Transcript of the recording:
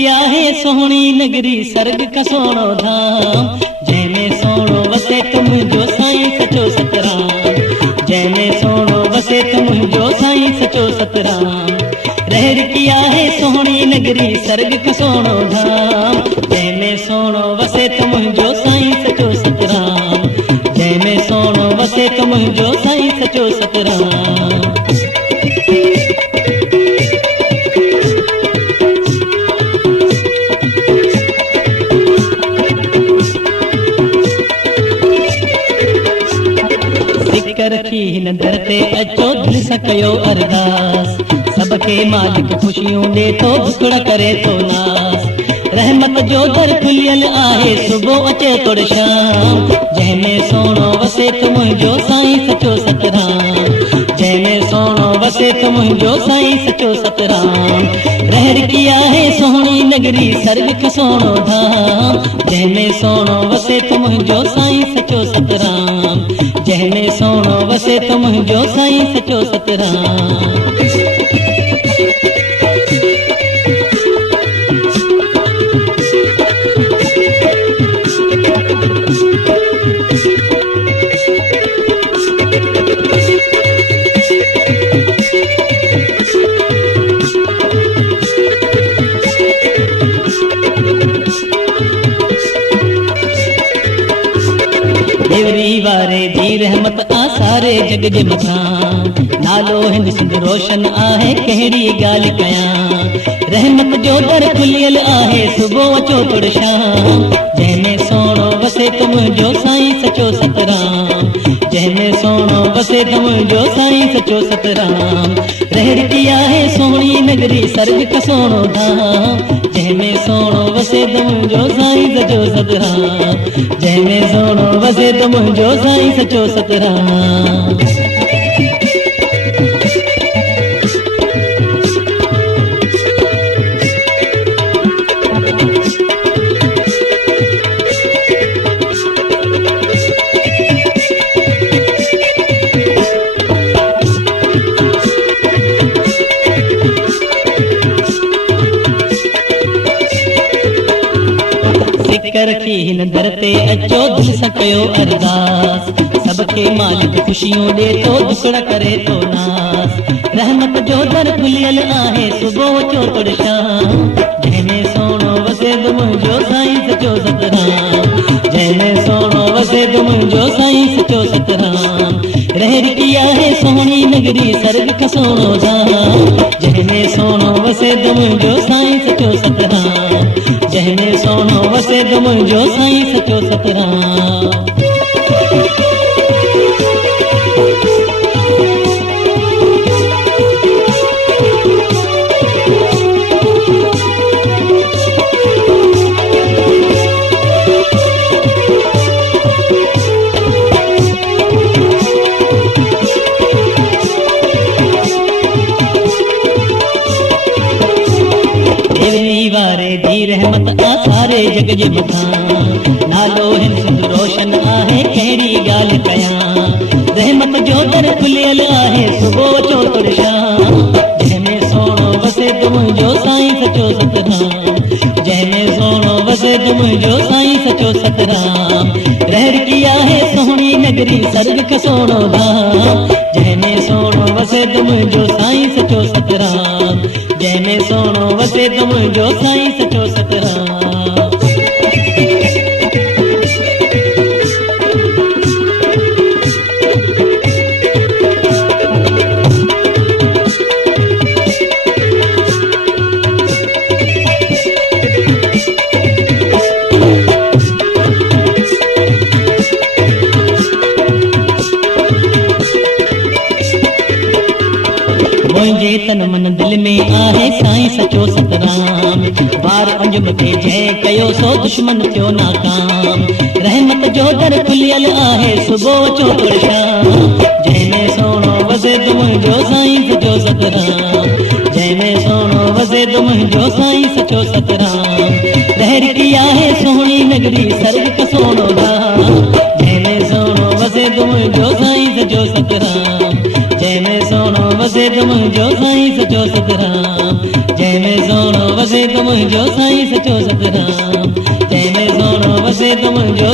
की आहे सोहणी नगरी सर्ग का सोनो धाम। जंहिंमें सोनो वसे त मुंहिंजो साईं सचो सतराम। जंहिंमें सोनो वसे त मुंहिंजो साईं सचो सतराम। रहर की आहे सोहणी नगरी सर्ग का सोनो धाम। जंहिंमें सोनो वसे त मुंहिंजो साईं सचो सतराम। जंहिंमें सोनो वसे त मुंहिंजो साईं सचो सतराम। रखी हिन दर ते अचो दिल सां कयो अरदास। सबके मालिक खुशियूं ॾे थो दुखड़ा करे थो नास। रहमत जो दर खुलियल आहे सुबुह अचे तोड़ शाम। जंहिंमें सोनो वसे त मुंहिंजो साईं सचो सतराम। जंहिंमें सोनो वसे त मुंहिंजो साईं सचो सतराम। रहर की आहे सोहणी नगरी सर्ग का सोनो धाम। जंहिंमें सोनो वसे त मुंहिंजो साईं सचो सतराम। जंहिंमें सोनो वसे त मुंहिंजो साईं सचो सतराम। देवरी वारे जी रहमत आ सारे जग जे मथां। नालो हिंद सिंध रोशन आहे कहिड़ी ॻाल्हि कयां। रहमत जो दर खुलियल आहे सुबुह अचो तोड़ शाम। जंहिंमें सोनो वसे त मुंहिंजो साईं सचो सतराम। जंहिंमें सोनो वसे त मुंहिंजो साईं सचो सतराम। रहर की आहे सोहणी नगरी सर्ग का सोनो धाम। जंहिंमें सोनो वसे त मुंहिंजो साईं सचो सतराम। जंहिंमें सोनो वसे त मुंहिंजो साईं सचो सतराम। रखी हिन दर ते अचो दिल सां कयो अरदास। सबके मालिक खुशियूं ॾे थो दुखड़ा करे थो नास। रहमत जो दर खुलियल आहे सुबुह अचो तोड़ शाम। जंहिंमें सोनो वसे त मुंहिंजो साईं सचो सतराम। जंहिंमें सोनो वसे त मुंहिंजो साईं सचो सतराम। रहर की आहे सोहणी नगरी सर्ग का सोनो धाम। जंहिंमें सोनो वसे त मुंहिंजो साईं सचो सतराम। जंहिंमें सोनो वसे त मुंहिंजो साईं सचो सतराम। वारे जी रहमत आ सारे जग जे मथां। नालो हिंद सिंध रोशन आहे कहिड़ी ॻाल्हि कयां। रहमत जो दर खुलियल आहे सुबुह अचो तोड़ शाम। जंहिंमें सोनो वसे त मुंहिंजो साईं सचो सतराम। जंहिंमें सोनो वसे त मुंहिंजो साईं सचो सतराम। रहर की आहे सोहणी नगरी सर्ग का सोनो धाम। जंहिंमें सोनो वसे त मुंहिंजो साईं सचो सतराम। जंहिंमें सोनो वसे त मुंहिंजो साईं सचो सतराम। मुंहिंजे तन मन दिल में आहे साईं सचो सतराम। बार अंजुम ते जंहिं कयो सो दुश्मन थियो नाकाम। रहमत जो दर खुलियल आहे सुबुह अचो तोड़ शाम। जंहिंमें सोनो वसे त मुंहिंजो साईं सचो सतराम। जंहिंमें सोनो वसे त मुंहिंजो साईं सचो सतराम। रहर की आहे सोहणी नगरी सर्ग का सोनो धाम। जंहिंमें सोनो वसे त मुंहिंजो साईं सचो सतराम। जंहिंमें सोनो वसे त मुंहिंजो साईं सचो सतराम। जंहिंमें सोनो वसे त मुंहिंजो साईं सचो सतराम जंहिंमें सोनो वसे तो मुंहिंजो